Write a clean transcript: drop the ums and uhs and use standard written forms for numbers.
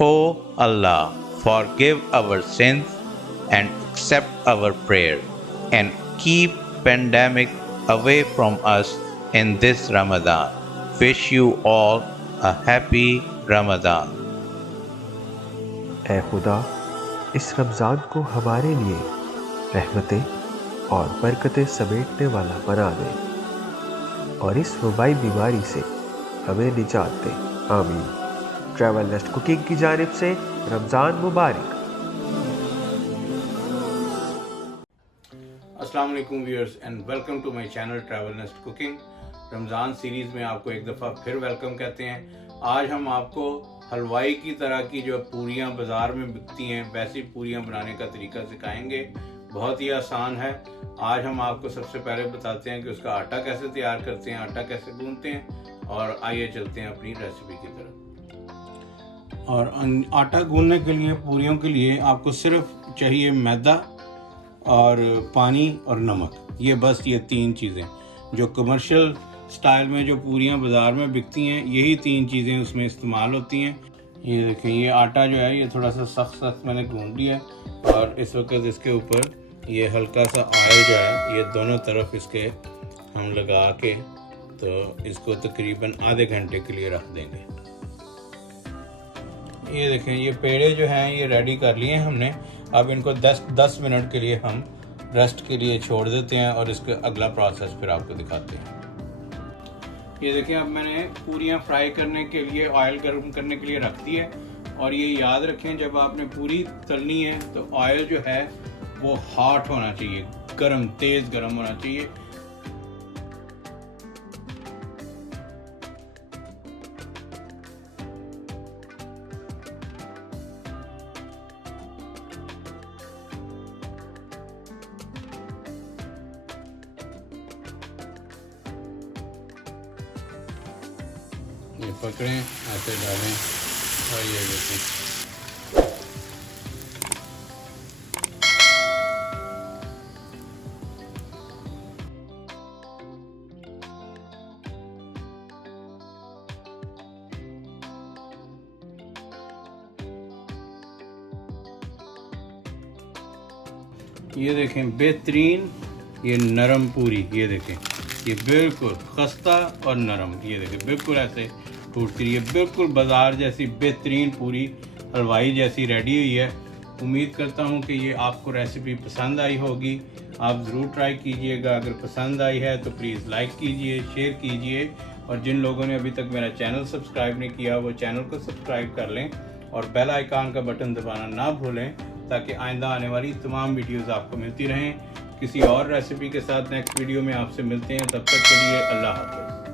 O Allah, forgive our sins and accept our prayer and keep pandemic away from us in this Ramadan. Wish you all a happy Ramadan. ऐ खुदा, इस रमज़ान को हमारे लिए रहमतें और बरकतें समेटने वाला बना दे और इस वबाई बीमारी से हमें निजात दे, आमीन। ट्रैवल नेस्ट कुकिंग की जानिब से रमज़ान मुबारक। अस्सलाम वालेकुम viewers and welcome to my channel travel nest cooking. Ramzan series में आपको एक दफ़ा फिर वेलकम कहते हैं। आज हम आपको हलवाई की तरह की जो पूरियां बाज़ार में बिकती हैं वैसी पूरियां बनाने का तरीका सिखाएंगे। बहुत ही आसान है। आज हम आपको सबसे पहले बताते हैं कि उसका आटा कैसे तैयार करते हैं, आटा कैसे गूंथते हैं, और आइए चलते हैं अपनी रेसिपी की तरफ। और आटा गूंथने के लिए, पूरियों के लिए आपको सिर्फ चाहिए मैदा और पानी और नमक। ये बस ये तीन चीज़ें जो कमर्शियल स्टाइल में जो पूरियां बाज़ार में बिकती हैं, यही तीन चीज़ें उसमें इस्तेमाल होती हैं। ये देखें, ये आटा जो है ये थोड़ा सा सख्त मैंने गूंथ लिया है और इस वक्त इसके ऊपर ये हल्का सा ऑयल जो है ये दोनों तरफ इसके हम लगा के तो इसको तकरीबन आधे घंटे के लिए रख देंगे। ये देखें, ये पेड़े जो हैं ये रेडी कर लिए हैं हमने। अब इनको 10 मिनट के लिए हम रेस्ट के लिए छोड़ देते हैं और इसका अगला प्रोसेस फिर आपको दिखाते हैं। ये देखें, अब मैंने पूरियां फ्राई करने के लिए ऑयल गर्म करने के लिए रख दी है। और ये याद रखें, जब आपने पूरी तलनी है तो ऑयल जो है वो हॉट होना चाहिए, गरम, तेज़ गरम होना चाहिए। ये पकड़ें, ऐसे डालें और ये देखें। ये देखें, बेहतरीन ये नरम पूरी, ये देखें, ये बिल्कुल खस्ता और नरम। ये देखें, बिल्कुल ऐसे टूटती रही है, बिल्कुल बाज़ार जैसी बेहतरीन पूरी हलवाई जैसी रेडी हुई है। उम्मीद करता हूँ कि ये आपको रेसिपी पसंद आई होगी। आप ज़रूर ट्राई कीजिएगा। अगर पसंद आई है तो प्लीज़ लाइक कीजिए, शेयर कीजिए, और जिन लोगों ने अभी तक मेरा चैनल सब्सक्राइब नहीं किया वो चैनल को सब्सक्राइब कर लें और बेल आइकन का बटन दबाना ना भूलें ताकि आइंदा आने वाली तमाम वीडियोज़ आपको मिलती रहें। किसी और रेसिपी के साथ नेक्स्ट वीडियो में आपसे मिलते हैं। तब तक के लिए अल्लाह हाफ़िज़।